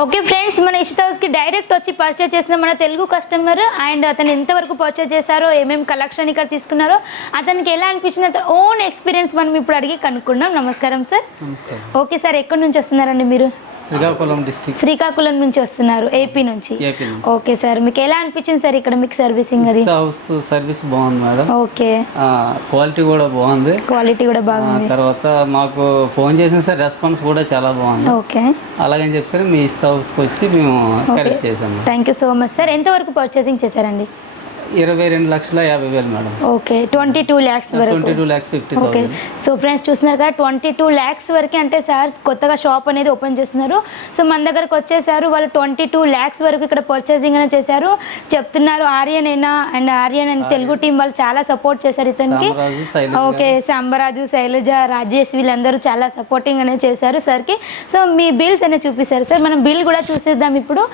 Okay friends, మన ఇషిత హౌస్కి direct వచ్చి పర్చేజ్ చేసిన మన తెలుగు కస్టమర్ అండ్ అతను ఎంతవరకు పర్చేజ్ చేశారో, ఏమేమి కలెక్షన్ ఇక్కడ తీసుకున్నారో, అతనికి ఎలా అనిపించిన ఓన్ ఎక్స్పీరియన్స్ మనం ఇప్పుడు అడిగి కనుక్కున్నాం. నమస్కారం సార్. ఓకే సార్, ఎక్కడి నుంచి వస్తున్నారండి మీరు? శ్రీకాకుళం డిస్ట్రిక్ట్. శ్రీకాకుళం నుంచి వస్తున్నారు, ఏపీ నుంచి. ఓకే సార్, మీకు ఎలా అనిపించింది సార్ ఇక్కడ మీకు సర్వీసింగ్? అది హౌస్ సర్వీస్ బాగుంది మేడం. ఓకే, క్వాలిటీ కూడా బాగుంది. క్వాలిటీ కూడా బాగుంది. తర్వాత మాకు ఫోన్ చేసిన సార్ రెస్పాన్స్ కూడా చాలా బాగుంది. ఓకే, అలాగని చెప్పి మీ ఇస్తా హౌస్కి వచ్చి మేము కరెక్ట్ చేసాము. Thank you so much sir. ఎంతవరకు పర్చేసింగ్ చేశారండి? 22,50,000 మేడం. ఓకే, 22 lakhs వరకు. 22,50,000. ఓకే, సో ఫ్రెండ్స్ చూస్తున్నారు కదా, 22 lakhs వరకు అంటే సార్ కొత్తగా షాప్ అనేది ఓపెన్ చేస్తున్నారు. సో మన దగ్గరకు వచ్చేసారు, వాళ్ళు 22 lakhs వరకు ఇక్కడ పర్చేసింగ్ అనేది చేశారు చెప్తున్నారు. ఆర్యన్ అయినా and Aryan and Telugu team వాళ్ళు చాలా సపోర్ట్ చేశారు ఇతనికి. ఓకే, సాంబరాజు, శైలజ, రాజేష్ వీళ్ళందరూ చాలా సపోర్టింగ్ అనేది చేశారు సార్కి. సో మీ బిల్స్ అనేది చూపిస్తారు సార్, మనం బిల్ కూడా చూసేద్దాం ఇప్పుడు.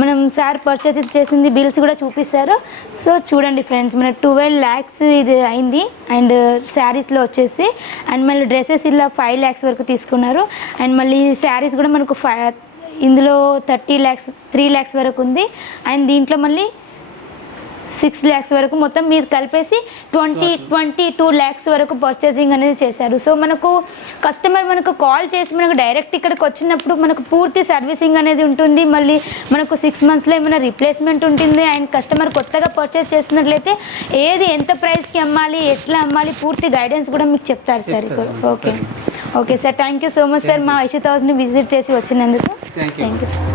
మనం సార్ పర్చేస్ చేసింది బిల్స్ కూడా చూపిస్తారు. సో చూడండి ఫ్రెండ్స్, మన 12 lakhs ఇది అయింది. అండ్ శారీస్లో వచ్చేసి అండ్ మళ్ళీ డ్రెస్సెస్ ఇలా 5 lakhs వరకు తీసుకున్నారు. అండ్ మళ్ళీ శారీస్ కూడా మనకు ఇందులో 30 lakhs 3 lakhs వరకు ఉంది. అండ్ దీంట్లో మళ్ళీ 6 lakhs వరకు, మొత్తం మీరు కలిపేసి 22 lakhs వరకు పర్చేసింగ్ అనేది చేశారు. సో మనకు కస్టమర్ మనకు కాల్ చేసి మనకు డైరెక్ట్ ఇక్కడికి వచ్చినప్పుడు మనకు పూర్తి సర్వీసింగ్ అనేది ఉంటుంది. మళ్ళీ మనకు 6 monthsలో ఏమైనా రీప్లేస్మెంట్ ఉంటుంది. అండ్ కస్టమర్ కొత్తగా పర్చేస్ చేసినట్లయితే ఏది ఎంత ప్రైస్కి అమ్మాలి, ఎట్లా అమ్మాలి, పూర్తి గైడెన్స్ కూడా మీకు చెప్తారు sir. Okay okay sir, thank you so much sir మా ఇషిత హౌస్ని విజిట్ చేసి వచ్చినందుకు. Thank you sir.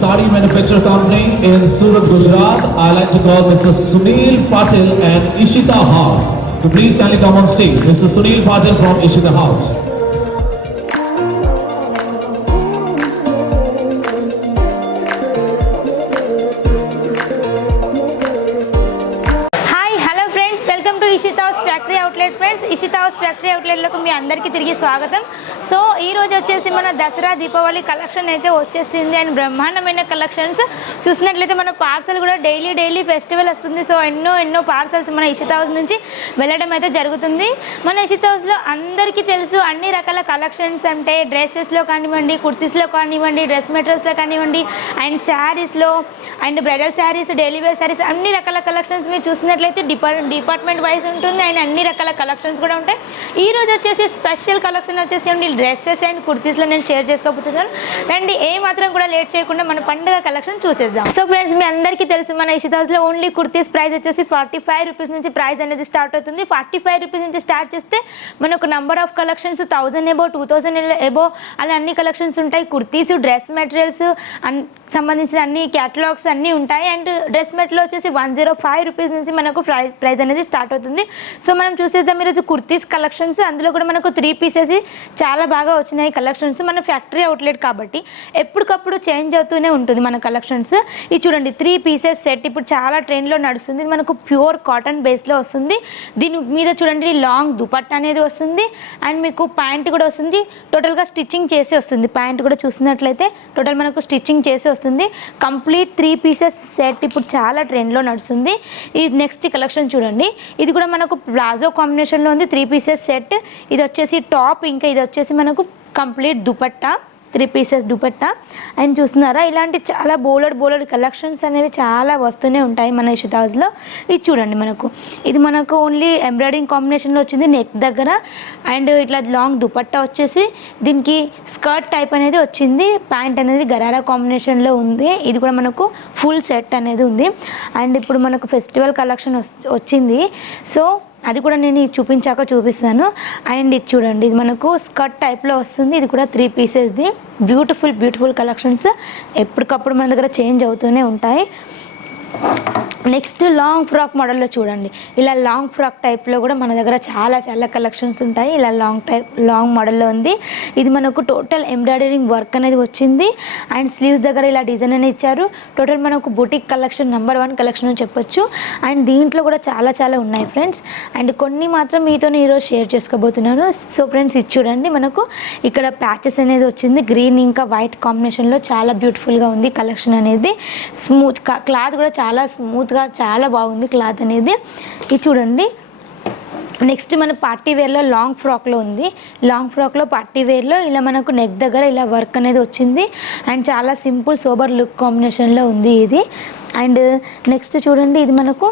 Sari manufacturer company in Surat, Gujarat. I like to call Mr. Sunil Patil and Ishita House. So please kindly come on stage. Mr. Sunil Patil from Ishita House. Ishita house factory outlet friends, Ishita house factory అవుట్లెట్లకు మీ అందరికీ తిరిగి స్వాగతం. So ఈరోజు వచ్చేసి మన Dasara Deepavali collection అయితే వచ్చేసింది. అండ్ బ్రహ్మాండమైన కలెక్షన్స్ చూసినట్లయితే మన పార్సల్ కూడా డైలీ ఫెస్టివల్ వస్తుంది. సో ఎన్నో పార్సల్స్ మన ఇషిత హౌస్ నుంచి వెళ్ళడం అయితే జరుగుతుంది. మన ఇషిత హౌస్లో అందరికీ తెలుసు అన్ని రకాల కలెక్షన్స్ అంటే డ్రెస్సెస్లో కానివ్వండి, కుర్తీస్లో కానివ్వండి, డ్రెస్ మెటీరియల్స్లో కానివ్వండి, అండ్ శారీస్లో and bridal sarees, daily wear sarees, అన్ని రకాల కలెక్షన్స్ మీరు చూసినట్లయితే డిపార్ట్మెంట్ వైజ్ ఉంటుంది. అండ్ అన్ని రకాల కలెక్షన్స్ కూడా ఉంటాయి. ఈ రోజు వచ్చేసి స్పెషల్ కలెక్షన్ వచ్చేసి డ్రెస్సెస్ అండ్ కుర్తీస్లో నేను షేర్ చేసుకోబోతున్నాను. రండి, ఏ మాత్రం కూడా లేట్ చేయకుండా మన పండుగ కలెక్షన్ చూసేద్దాం. సో ఫ్రెండ్స్, మీ అందరికీ తెలుసు మన ఇషిత హౌస్లో ఓన్లీ కుర్తీస్ ప్రైస్ వచ్చేసి 45 rupees నుంచి ప్రైస్ అనేది స్టార్ట్ అవుతుంది. 45 rupees నుంచి స్టార్ట్ చేస్తే మనకు number of collections 1000 above 2000 above అలా అన్ని కలెక్షన్స్ ఉంటాయి. కుర్తీస్, డ్రెస్ మెటీరియల్స్ సంబంధించిన అన్ని క్యాటలాగ్స్ అన్నీ ఉంటాయి. అండ్ డ్రెస్ మెటీరియల్ వచ్చేసి 105 rupees నుంచి మనకు ప్రైస్ అనేది స్టార్ట్ అవుతుంది. సో మనం చూసేద్దాం ఈరోజు కుర్తీస్ కలెక్షన్స్. అందులో కూడా మనకు 3 pieces చాలా బాగా వచ్చినాయి కలెక్షన్స్. మన ఫ్యాక్టరీ అవుట్లెట్ కాబట్టి ఎప్పటికప్పుడు చేంజ్ అవుతూనే ఉంటుంది మన కలెక్షన్స్. ఇది చూడండి, 3 pieces సెట్ ఇప్పుడు చాలా ట్రెండ్లో నడుస్తుంది. మనకు ప్యూర్ కాటన్ బేస్లో వస్తుంది. దీని మీద చూడండి లాంగ్ దుపట్టా అనేది వస్తుంది. అండ్ మీకు ప్యాంట్ కూడా వస్తుంది. టోటల్గా స్టిచ్చింగ్ చేసి వస్తుంది. ప్యాంట్ కూడా చూస్తున్నట్లయితే టోటల్ మనకు స్టిచ్చింగ్ చేసి వస్తుంది. కంప్లీట్ 3 pieces సెట్ ఇప్పుడు చాలా ట్రెండ్లో నడుస్తుంది. ఈ నెక్స్ట్ కలెక్షన్ చూడండి, ఇది కూడా మనకు ప్లాజో కాంబినేషన్లో ఉంది. 3 pieces సెట్. ఇది వచ్చేసి టాప్, ఇంకా ఇది వచ్చేసి మనకు complete dupatta, 3 pieces dupatta. And చూస్తున్నారా, ఇలాంటి చాలా బోలెడ్ కలెక్షన్స్ అనేవి చాలా వస్తూనే ఉంటాయి మన ఇషిత హౌస్లో. ఇది చూడండి, ఇది మనకు ఓన్లీ ఎంబ్రాయిడింగ్ కాంబినేషన్లో వచ్చింది నెక్ దగ్గర. అండ్ ఇట్లా లాంగ్ దుపట్టా వచ్చేసి దీనికి స్కర్ట్ టైప్ అనేది వచ్చింది. ప్యాంట్ అనేది గరారా కాంబినేషన్లో ఉంది. ఇది కూడా మనకు ఫుల్ సెట్ అనేది ఉంది. అండ్ ఇప్పుడు మనకు ఫెస్టివల్ కలెక్షన్ వచ్చింది. సో అది కూడా నేను చూపించాక చూపిస్తాను. అండ్ ఇది చూడండి, ఇది మనకు స్కర్ట్ టైప్లో వస్తుంది. ఇది కూడా 3 piecesది బ్యూటిఫుల్ కలెక్షన్స్. ఎప్పటికప్పుడు మన దగ్గర చేంజ్ అవుతూనే ఉంటాయి. నెక్స్ట్ లాంగ్ ఫ్రాక్ మోడల్లో చూడండి, ఇలా లాంగ్ ఫ్రాక్ టైప్లో కూడా మన దగ్గర చాలా చాలా కలెక్షన్స్ ఉంటాయి. ఇలా లాంగ్ మోడల్లో ఉంది. ఇది మనకు టోటల్ ఎంబ్రాయిడరింగ్ వర్క్ అనేది వచ్చింది అండ్ స్లీవ్స్ దగ్గర ఇలా డిజైన్ అనేది ఇచ్చారు. టోటల్ మనకు బుటిక్ కలెక్షన్ నెంబర్ 1 కలెక్షన్ అని చెప్పొచ్చు. అండ్ దీంట్లో కూడా చాలా చాలా ఉన్నాయి ఫ్రెండ్స్. అండ్ కొన్ని మాత్రం మీతో ఈరోజు షేర్ చేసుకోబోతున్నాను. సో ఫ్రెండ్స్, ఇది చూడండి, మనకు ఇక్కడ ప్యాచెస్ అనేది వచ్చింది. గ్రీన్ ఇంకా వైట్ కాంబినేషన్లో చాలా బ్యూటిఫుల్గా ఉంది కలెక్షన్ అనేది. స్మూత్ క్లాత్ కూడా చాలా స్మూత్గా చాలా బాగుంది క్లాత్ అనేది. ఇది చూడండి. నెక్స్ట్ మన పార్టీ వేర్లో లాంగ్ ఫ్రాక్లో ఉంది. లాంగ్ ఫ్రాక్లో పార్టీ వేర్లో ఇలా మనకు నెక్ దగ్గర ఇలా వర్క్ అనేది వచ్చింది అండ్ చాలా సింపుల్ సోబర్ లుక్ కాంబినేషన్లో ఉంది ఇది. అండ్ నెక్స్ట్ చూడండి, ఇది మనకు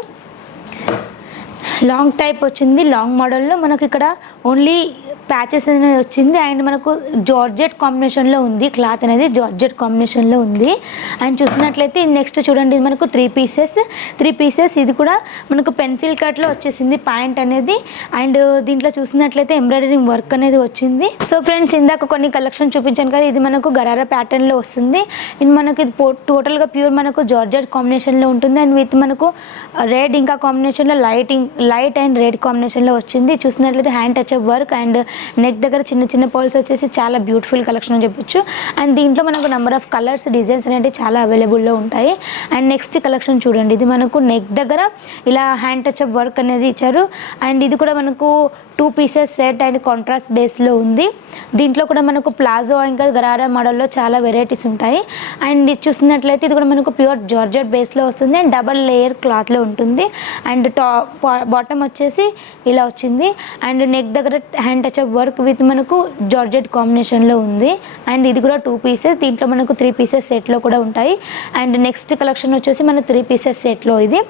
లాంగ్ టైప్ వచ్చింది. లాంగ్ మోడల్లో మనకు ఇక్కడ ఓన్లీ ప్యాచెస్ అనేది వచ్చింది అండ్ మనకు జార్జెట్ కాంబినేషన్లో ఉంది. క్లాత్ అనేది జార్జెట్ కాంబినేషన్లో ఉంది. అండ్ చూసినట్లయితే నెక్స్ట్ చూడండి, ఇది మనకు 3 పీసెస్. ఇది కూడా మనకు పెన్సిల్ కట్లో వచ్చేసింది ప్యాంట్ అనేది. అండ్ దీంట్లో చూసినట్లయితే ఎంబ్రాయిడరింగ్ వర్క్ అనేది వచ్చింది. సో ఫ్రెండ్స్, ఇందాక కొన్ని కలెక్షన్ చూపించాను కదా, ఇది మనకు గరారా ప్యాటర్న్లో వస్తుంది. ఇది మనకు ఇది టోటల్గా ప్యూర్ మనకు జార్జెట్ కాంబినేషన్లో ఉంటుంది. అండ్ విత్ మనకు రెడ్ ఇంకా కాంబినేషన్లో లైట్ అండ్ రెడ్ కాంబినేషన్లో వచ్చింది. చూసినట్లయితే hand touch up work and neck దగ్గర చిన్న చిన్న పర్ల్స్ వచ్చేసి చాలా బ్యూటిఫుల్ కలెక్షన్ అని చెప్పొచ్చు. అండ్ దీంట్లో మనకు నెంబర్ ఆఫ్ కలర్స్, డిజైన్స్ అనేవి చాలా అవైలబుల్లో ఉంటాయి. అండ్ నెక్స్ట్ కలెక్షన్ చూడండి, ఇది మనకు నెక్ దగ్గర ఇలా హ్యాండ్ టచ్ అప్ వర్క్ అనేది ఇచ్చారు. అండ్ ఇది కూడా మనకు 2 పీసెస్ సెట్ అండ్ కాంట్రాస్ట్ బేస్లో ఉంది. దీంట్లో కూడా మనకు ప్లాజో ఇంకా గరారా మోడల్లో చాలా వెరైటీస్ ఉంటాయి. అండ్ ఇది చూసినట్లయితే ఇది కూడా మనకు ప్యూర్ జార్జెట్ బేస్లో వస్తుంది అండ్ డబల్ లేయర్ క్లాత్లో ఉంటుంది. అండ్ బాటమ్ వచ్చేసి ఇలా వచ్చింది. అండ్ నెక్ దగ్గర hand touch up work with మనకు జార్జెట్ కాంబినేషన్లో ఉంది. అండ్ ఇది కూడా 2 పీసెస్. దీంట్లో మనకు 3 పీసెస్ సెట్లో కూడా ఉంటాయి. అండ్ నెక్స్ట్ కలెక్షన్ వచ్చేసి మన 3 పీసెస్ సెట్లో ఇది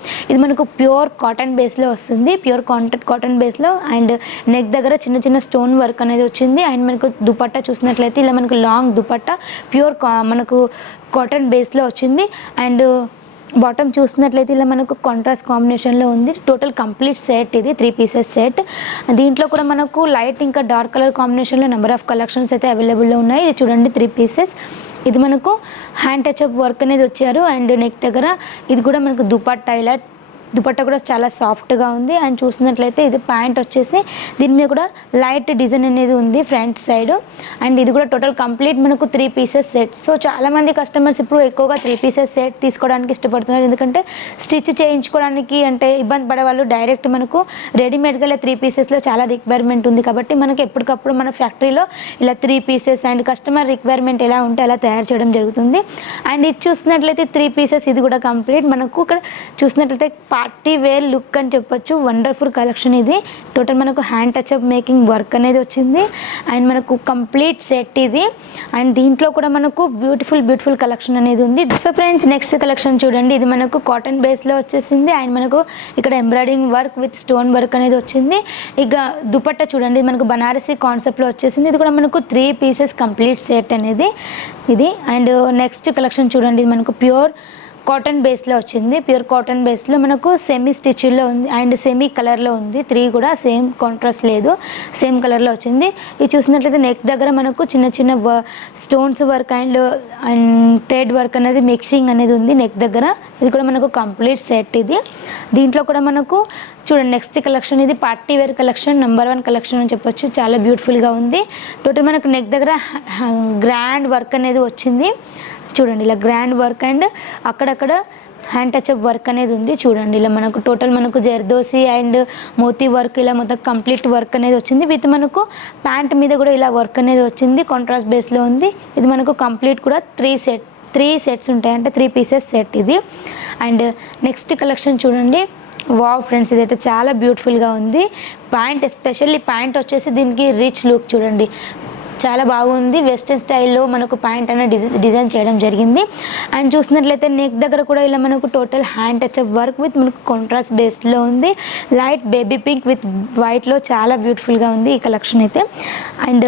మనకు ప్యూర్ కాటన్ బేస్లో వస్తుంది. ప్యూర్ కాటన్ బేస్లో అండ్ నెక్ దగ్గర చిన్న చిన్న స్టోన్ వర్క్ అనేది వచ్చింది. అండ్ మనకు దుపట్టా చూసినట్లయితే ఇలా మనకు లాంగ్ దుపట్టా ప్యూర్ మనకు కాటన్ బేస్లో వచ్చింది. అండ్ బాటమ్ చూసినట్లయితే ఇలా మనకు కాంట్రాస్ట్ కాంబినేషన్లో ఉంది. టోటల్ కంప్లీట్ సెట్ ఇది 3 పీసెస్ సెట్. దీంట్లో కూడా మనకు లైట్ ఇంకా డార్క్ కలర్ కాంబినేషన్లో నెంబర్ ఆఫ్ కలెక్షన్స్ అయితే అవైలబుల్లో ఉన్నాయి. ఇది చూడండి 3 పీసెస్. ఇది మనకు హ్యాండ్ టచ్ అప్ వర్క్ అనేది వచ్చారు. అండ్ నెక్ దగ్గర ఇది కూడా మనకు దుపట్టా కూడా చాలా సాఫ్ట్గా ఉంది. అండ్ చూసినట్లయితే ఇది ప్యాంట్ వచ్చేసి దీని మీద కూడా లైట్ డిజైన్ అనేది ఉంది ఫ్రంట్ సైడ్. అండ్ ఇది కూడా టోటల్ కంప్లీట్ మనకు 3 పీసెస్ సెట్. సో చాలామంది కస్టమర్స్ ఇప్పుడు ఎక్కువగా 3 పీసెస్ సెట్ తీసుకోవడానికి ఇష్టపడుతున్నారు. ఎందుకంటే స్టిచ్ చేయించుకోవడానికి అంటే ఇబ్బంది పడే వాళ్ళు డైరెక్ట్ మనకు రెడీమేడ్గా ఇలా 3 పీసెస్లో చాలా రిక్వైర్మెంట్ ఉంది కాబట్టి మనకి ఎప్పటికప్పుడు మన ఫ్యాక్టరీలో ఇలా 3 పీసెస్ అండ్ కస్టమర్ రిక్వైర్మెంట్ ఎలా ఉంటే అలా తయారు చేయడం జరుగుతుంది. అండ్ ఇది చూసినట్లయితే 3 పీసెస్. ఇది కూడా కంప్లీట్ మనకు ఇక్కడ చూసినట్లయితే పార్టీ వేర్ లుక్ అని చెప్పొచ్చు. వండర్ఫుల్ కలెక్షన్ ఇది. టోటల్ మనకు hand touch up making work అనేది వచ్చింది. అండ్ మనకు కంప్లీట్ సెట్ ఇది. అండ్ దీంట్లో కూడా మనకు బ్యూటిఫుల్ కలెక్షన్ అనేది ఉంది. సో ఫ్రెండ్స్, నెక్స్ట్ కలెక్షన్ చూడండి, ఇది మనకు కాటన్ బేస్లో వచ్చేసింది. అండ్ మనకు ఇక్కడ embroidering work with stone work అనేది వచ్చింది. ఇక దుపట్టా చూడండి, మనకు బనారసీ కాన్సెప్ట్లో వచ్చేసింది. ఇది కూడా మనకు 3 పీసెస్ కంప్లీట్ సెట్ అనేది ఇది. అండ్ నెక్స్ట్ కలెక్షన్ చూడండి, ఇది మనకు ప్యూర్ కాటన్ బేస్లో వచ్చింది. ప్యూర్ కాటన్ బేస్లో మనకు సెమీ స్టిచ్లో ఉంది అండ్ సెమీ కలర్లో ఉంది. 3 కూడా సేమ్ కాంట్రాస్ట్ లేదు, సేమ్ కలర్లో వచ్చింది. ఇది చూసినట్లయితే నెక్ దగ్గర మనకు చిన్న చిన్న stones work and thread work అనేది మిక్సింగ్ అనేది ఉంది నెక్ దగ్గర. ఇది కూడా మనకు కంప్లీట్ సెట్ ఇది. దీంట్లో కూడా మనకు చూడండి నెక్స్ట్ కలెక్షన్ ఇది party wear collection number 1 collection అని చెప్పొచ్చు. చాలా బ్యూటిఫుల్గా ఉంది. టోటల్ మనకు నెక్ దగ్గర గ్రాండ్ వర్క్ అనేది వచ్చింది. చూడండి ఇలా గ్రాండ్ వర్క్ అండ్ అక్కడక్కడ హ్యాండ్ టచ్ అప్ వర్క్ అనేది ఉంది. చూడండి ఇలా మనకు టోటల్ మనకు జర్దోసి అండ్ మోతీ వర్క్ ఇలా మొత్తం కంప్లీట్ వర్క్ అనేది వచ్చింది. విత్ మనకు ప్యాంట్ మీద కూడా ఇలా వర్క్ అనేది వచ్చింది. కాంట్రాస్ట్ బేస్లో ఉంది. ఇది మనకు కంప్లీట్ కూడా 3 సెట్స్ ఉంటాయి, అంటే 3 పీసెస్ సెట్ ఇది. అండ్ నెక్స్ట్ కలెక్షన్ చూడండి. వావ్ ఫ్రెండ్స్, ఇదైతే చాలా బ్యూటిఫుల్గా ఉంది. ప్యాంట్ ఎస్పెషల్లీ ప్యాంట్ వచ్చేసి దీనికి రిచ్ లుక్ చూడండి, చాలా బాగుంది. వెస్ట్రన్ స్టైల్లో మనకు ప్యాంట్ అనేది డిజైన్ చేయడం జరిగింది. అండ్ చూసినట్లయితే నెక్ దగ్గర కూడా ఇలా మనకు total hand touch up work with మనకు కాంట్రాస్ట్ బేస్లో ఉంది. లైట్ బేబీ పింక్ విత్ వైట్లో చాలా బ్యూటిఫుల్గా ఉంది ఈ కలెక్షన్ అయితే. అండ్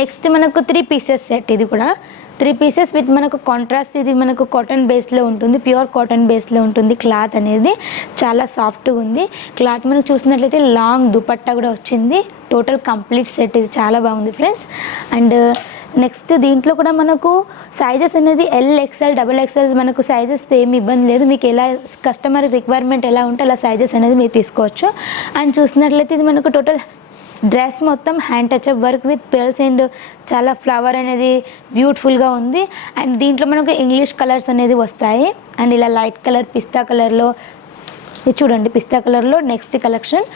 నెక్స్ట్ మనకు 3 పీసెస్ సెట్. ఇది కూడా 3 పీసెస్ విత్ మనకు కాంట్రాస్ట్. ఇది మనకు కాటన్ బేస్లో ఉంటుంది, ప్యూర్ కాటన్ బేస్లో ఉంటుంది. క్లాత్ అనేది చాలా సాఫ్ట్గా ఉంది. క్లాత్ మనకు చూసినట్లయితే లాంగ్ దుపట్టా కూడా వచ్చింది. టోటల్ కంప్లీట్ సెట్ ఇది చాలా బాగుంది ఫ్రెండ్స్. అండ్ నెక్స్ట్ దీంట్లో కూడా మనకు సైజెస్ అనేది XL, XXL మనకు సైజెస్ ఏమి ఇబ్బంది లేదు. మీకు ఎలా కస్టమర్ రిక్వైర్మెంట్ ఎలా ఉంటే అలా సైజెస్ అనేది మీరు తీసుకోవచ్చు. అండ్ చూసినట్లయితే ఇది మనకు టోటల్ డ్రెస్ మొత్తం hand touch up work with pearls and చాలా ఫ్లవర్ అనేది బ్యూటిఫుల్గా ఉంది. అండ్ దీంట్లో మనకు ఇంగ్లీష్ కలర్స్ అనేది వస్తాయి. అండ్ ఇలా లైట్ కలర్ పిస్తా కలర్లో, ఇది చూడండి పిస్తా కలర్లో నెక్స్ట్ కలెక్షన్.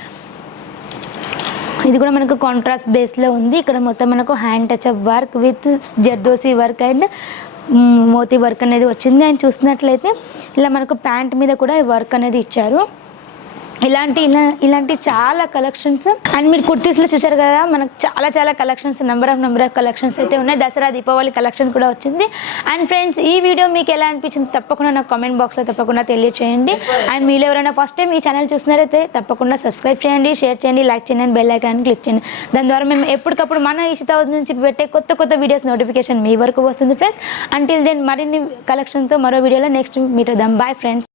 ఇది కూడా మనకు కాంట్రాస్ట్ బేస్లో ఉంది. ఇక్కడ మొత్తం మనకు hand touch up work with zardozi work and మోతీ వర్క్ అనేది వచ్చింది. అండ్ చూసినట్లయితే ఇలా మనకు ప్యాంట్ మీద కూడా ఈ వర్క్ అనేది ఇచ్చారు. ఇలాంటి చాలా కలెక్షన్స్. అండ్ మీరు కుర్తీస్లో చూసారు కదా, మనకు చాలా కలెక్షన్స్ నెంబర్ ఆఫ్ కలెక్షన్స్ అయితే ఉన్నాయి. దసరా దీపావళి కలెక్షన్ కూడా వచ్చింది. అండ్ ఫ్రెండ్స్, ఈ వీడియో మీకు ఎలా అనిపించింది తప్పకుండా నాకు కామెంట్ బాక్స్లో తప్పకుండా తెలియచేయండి. అండ్ మీరు ఎవరైనా ఫస్ట్ టైం ఈ ఛానల్ చూస్తున్నారైతే తప్పకుండా సబ్స్క్రైబ్ చేయండి, షేర్ చేయండి, లైక్ చేయండి అండ్ బెల్ ఐకాన్ క్లిక్ చేయండి. దాని ద్వారా మేము ఎప్పటికప్పుడు మన ఇషితా హౌస్ నుంచి పెట్టే కొత్త వీడియోస్ నోటిఫికేషన్ మీ వరకు వస్తుంది ఫ్రెండ్స్. అంటిల్ దెన్ మరిన్ని కలెక్షన్తో మరో వీడియోలో నెక్స్ట్ మీట్ అవుదాం. Bye friends.